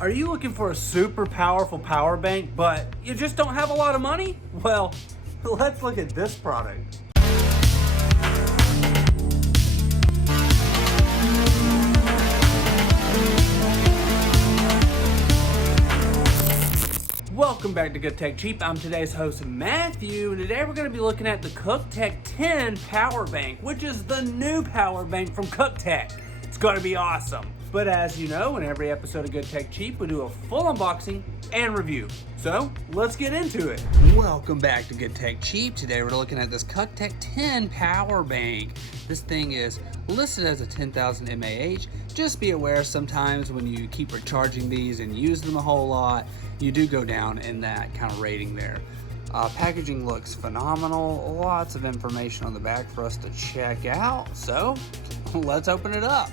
Are you looking for a super powerful power bank, but you just don't have a lot of money? Well, let's look at this product. Welcome back to Cuktech Cheap. I'm today's host, Matthew, and today we're going to be looking at the Cuktech 10 Power Bank, which is the new power bank from Cuktech. It's going to be awesome. But as you know, in every episode of Cuktech Cheap, we do a full unboxing and review. So, let's get into it. Welcome back to Cuktech Cheap. Today we're looking at this Cuktech 10 Power Bank. This thing is listed as a 10,000 mAh. Just be aware sometimes when you keep recharging these and use them a whole lot, you do go down in that kind of rating there. Packaging looks phenomenal. Lots of information on the back for us to check out. So, let's open it up.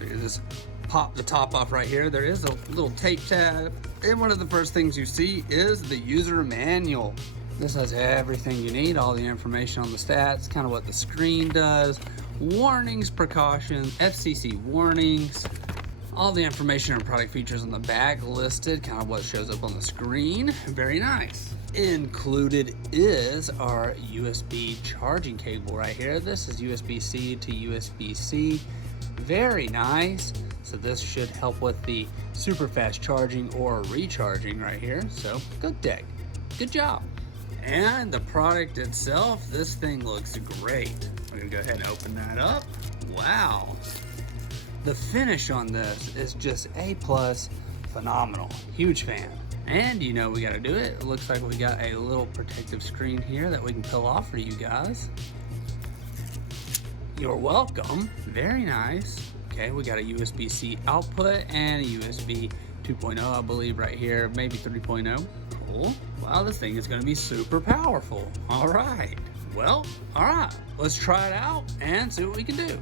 If you just pop the top off right here, there is a little tape tab. And one of the first things you see is the user manual. This has everything you need, all the information on the stats, kind of what the screen does, warnings, precautions, FCC warnings, all the information and product features on the back listed, kind of what shows up on the screen. Very nice. Included is our USB charging cable right here. This is USB-C to USB-C. Very nice. So this should help with the super fast charging or recharging right here. So Cuktech, good job. And the product itself, this thing looks great. We're gonna go ahead and open that up. Wow. The finish on this is just A+, phenomenal. Huge fan. And you know we gotta do it. It looks like we got a little protective screen here that we can peel off for you guys. You're welcome. Very nice. Okay, we got a USB-C output and a USB 2.0, I believe, right here. Maybe 3.0. Cool. Wow, this thing is going to be super powerful. All right. Well, all right. Let's try it out and see what we can do.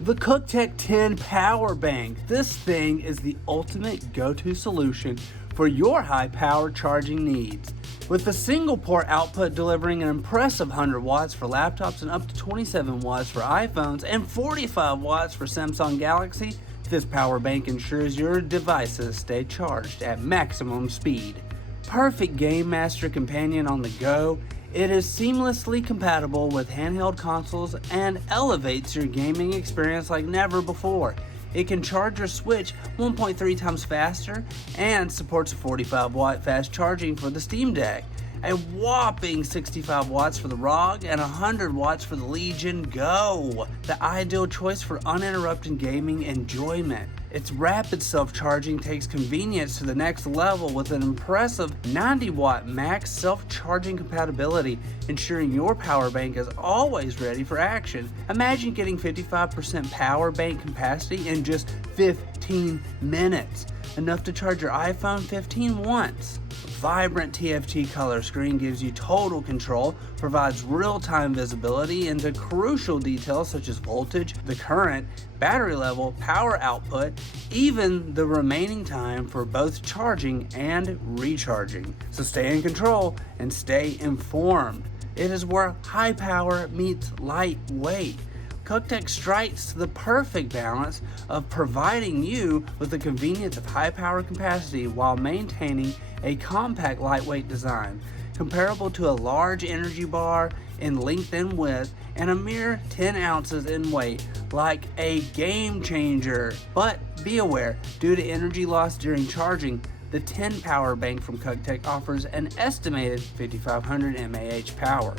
The Cuktech 10 Power Bank. This thing is the ultimate go-to solution for your high-power charging needs. With a single port output delivering an impressive 100 watts for laptops and up to 27 watts for iPhones and 45 watts for Samsung Galaxy, this power bank ensures your devices stay charged at maximum speed. Perfect Game Master companion on the go, it is seamlessly compatible with handheld consoles and elevates your gaming experience like never before. It can charge or switch 1.3 times faster and supports 45 watt fast charging for the Steam Deck. A whopping 65 watts for the ROG and 100 watts for the Legion Go. The ideal choice for uninterrupted gaming enjoyment. Its rapid self-charging takes convenience to the next level with an impressive 90 watt max self-charging compatibility, ensuring your power bank is always ready for action. Imagine getting 55% power bank capacity in just 15 minutes, enough to charge your iPhone 15 once. Vibrant TFT color screen gives you total control, provides real-time visibility into crucial details such as voltage, the current, battery level, power output, even the remaining time for both charging and recharging. So stay in control and stay informed. It is where high power meets lightweight. Cuktech strikes the perfect balance of providing you with the convenience of high power capacity while maintaining a compact lightweight design, comparable to a large energy bar in length and width and a mere 10 ounces in weight, like a game changer. But be aware, due to energy loss during charging, the 10 power bank from Cuktech offers an estimated 5500 mAh power.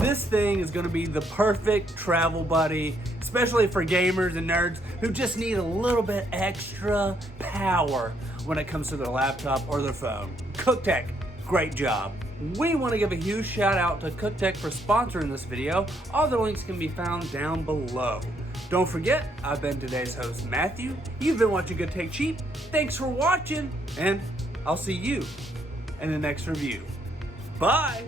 This thing is going to be the perfect travel buddy, especially for gamers and nerds who just need a little bit extra power when it comes to their laptop or their phone. Cuktech, great job. We want to give a huge shout out to Cuktech for sponsoring this video. All the links can be found down below. Don't forget, I've been today's host, Matthew. You've been watching Cuktech Cheap. Thanks for watching, and I'll see you in the next review. Bye!